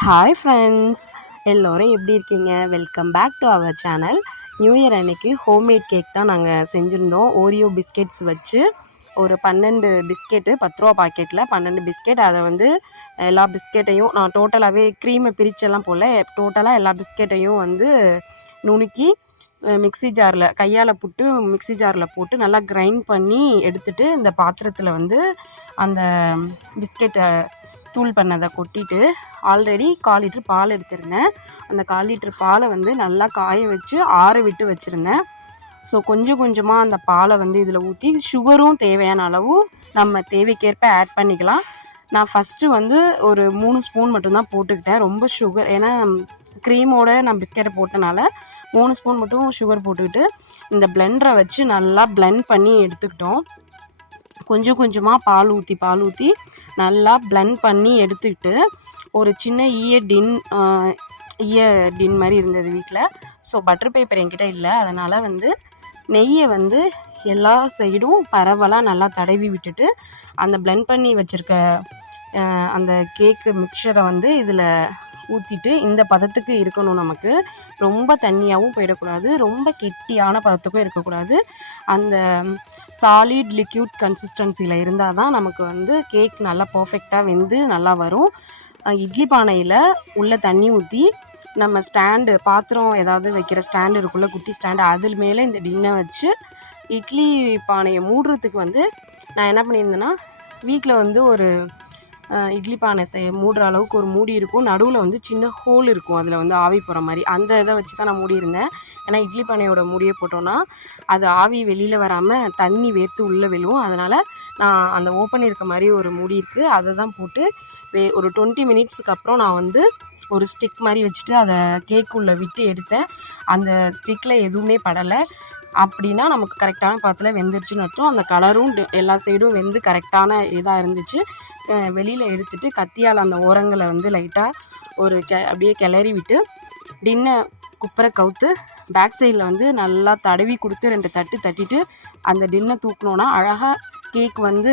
Hi friends எல்லோரும் எப்படி இருக்கீங்க? Welcome back to our channel new year அன்னைக்கு ஹோம்மேட் கேக் தான் நாங்கள் செஞ்சுருந்தோம். ஓரியோ பிஸ்கெட்ஸ் வச்சு ஒரு பன்னெண்டு பிஸ்கெட்டு பத்து ரூபா பாக்கெட்டில் பன்னெண்டு பிஸ்கெட் அதை வந்து எல்லா பிஸ்கெட்டையும் நான் டோட்டலாகவே க்ரீமை பிரிச்செல்லாம் போல் டோட்டலாக எல்லா பிஸ்கெட்டையும் வந்து நுணுக்கி மிக்ஸி ஜாரில் கையால் புட்டு மிக்ஸி ஜாரில் போட்டு நல்லா கிரைண்ட் பண்ணி எடுத்துகிட்டு இந்த பாத்திரத்தில் வந்து அந்த பிஸ்கெட்டை தூள் பண்ணதை கொட்டிட்டு ஆல்ரெடி கால் லிட்ரு பால் எடுத்திருந்தேன். அந்த கால் லிட்ரு பாலை வந்து நல்லா காய வச்சு ஆற விட்டு வச்சுருந்தேன். ஸோ கொஞ்சம் கொஞ்சமாக அந்த பாலை வந்து இதில் ஊற்றி சுகரும் தேவையான அளவு நம்ம தேவைக்கேற்ப ஆட் பண்ணிக்கலாம். நான் ஃபஸ்ட்டு வந்து ஒரு மூணு ஸ்பூன் மட்டும்தான் போட்டுக்கிட்டேன். ரொம்ப சுகர் ஏன்னா க்ரீமோட நான் பிஸ்கெட்டை போட்டனால மூணு ஸ்பூன் மட்டும் சுகர் போட்டுக்கிட்டு இந்த பிளெண்டரை வச்சு நல்லா பிளெண்ட் பண்ணி எடுத்துக்கிட்டோம். கொஞ்சம் கொஞ்சமாக பால் ஊற்றி பால் ஊற்றி நல்லா பிளண்ட் பண்ணி எடுத்துக்கிட்டு ஒரு சின்ன ஈய டின் ஈய டின் மாதிரி இருந்தது வீட்டில் ஸோ பட்டர் பேப்பர் என்கிட்ட இல்லை. அதனால் வந்து நெய்யை வந்து எல்லா சைடும் பரவலாக நல்லா தடவி விட்டுட்டு அந்த பிளெண்ட் பண்ணி வச்சுருக்க அந்த கேக்கு மிக்சரை வந்து இதில் ஊற்றிட்டு இந்த பதத்துக்கு இருக்கணும் நமக்கு. ரொம்ப தண்ணியாகவும் போயிடக்கூடாது. ரொம்ப கெட்டியான பதத்துக்கும் இருக்கக்கூடாது. அந்த சாலிட் லிக்யூட் கன்சிஸ்டன்சியில் இருந்தால் தான் நமக்கு வந்து கேக் நல்லா பர்ஃபெக்டாக வெந்து நல்லா வரும். இட்லி பானையில் உள்ள தண்ணி ஊற்றி நம்ம ஸ்டாண்டு பாத்திரம் ஏதாவது வைக்கிற ஸ்டாண்டு இருக்குள்ள குட்டி ஸ்டாண்டு அதில் மேலே இந்த டின்னை வச்சு இட்லி பானையை மூடுறதுக்கு வந்து நான் என்ன பண்ணியிருந்தேன்னா வீட்டில் வந்து ஒரு இட்லி பானை செய் மூடுற அளவுக்கு ஒரு மூடி இருக்கும். நடுவில் வந்து சின்ன ஹோல் இருக்கும். அதில் வந்து ஆவி போகிற மாதிரி. அந்த இதை வச்சு தான் நான் மூடியிருந்தேன். ஏன்னா இட்லி பானையோட மூடியை போட்டோன்னா அது ஆவி வெளியில் வராமல் தண்ணி வேர்த்து உள்ளே விழுவும் அதனால் நான் அந்த ஓப்பன் இருக்க மாதிரி ஒரு மூடி இருக்குது அதை தான் போட்டு வே ஒரு டுவெண்ட்டி மினிட்ஸுக்கு அப்புறம் நான் வந்து ஒரு ஸ்டிக் மாதிரி வச்சுட்டு அதை கேக்குள்ளே விட்டு எடுத்தேன். அந்த ஸ்டிக்கில் எதுவுமே படலை. அப்படின்னா நமக்கு கரெக்டான பதத்தில் வெந்துருச்சுன்னு அர்த்தம். அந்த கலரும் எல்லா சைடும் வெந்து கரெக்டான இதாக இருந்துச்சு. வெளியில் எடுத்துட்டு கத்தியால் அந்த ஓரங்களை வந்து லைட்டாக ஒரு கெ அப்படியே கிளறி விட்டு டின்னை குப்பரை கவுத்து பேக் சைடில் வந்து நல்லா தடவி கொடுத்து ரெண்டு தட்டு தட்டிட்டு அந்த டின்னை தூக்குனோன்னா அழகாக கேக் வந்து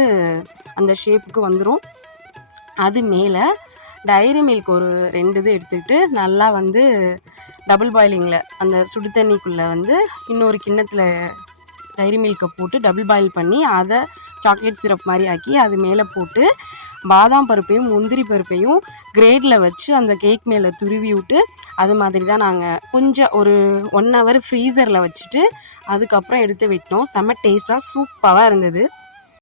அந்த ஷேப்புக்கு வந்துடும் அது மேலே டைரி மில்க் ஒரு ரெண்டு இது எடுத்துக்கிட்டு நல்லா வந்து டபுள் பாயிலிங்கில் அந்த சுடு தண்ணிக்குள்ளே வந்து இன்னொரு கிண்ணத்தில் டைரி மில்கை போட்டு டபுள் பாயில் பண்ணி அதை சாக்லேட் சிரப் மாதிரி ஆக்கி அது மேலே போட்டு பாதாம் பருப்பையும் முந்திரி பருப்பையும் கிரேடில் வச்சு அந்த கேக் மேலே துருவி விட்டு அது மாதிரி தான் நாங்கள் கொஞ்சம் ஒரு ஒன் ஹவர் ஃப்ரீசரில் வச்சுட்டு அதுக்கப்புறம் எடுத்து விட்டோம். செம்ம டேஸ்ட்டாக சூப்பராக இருந்தது.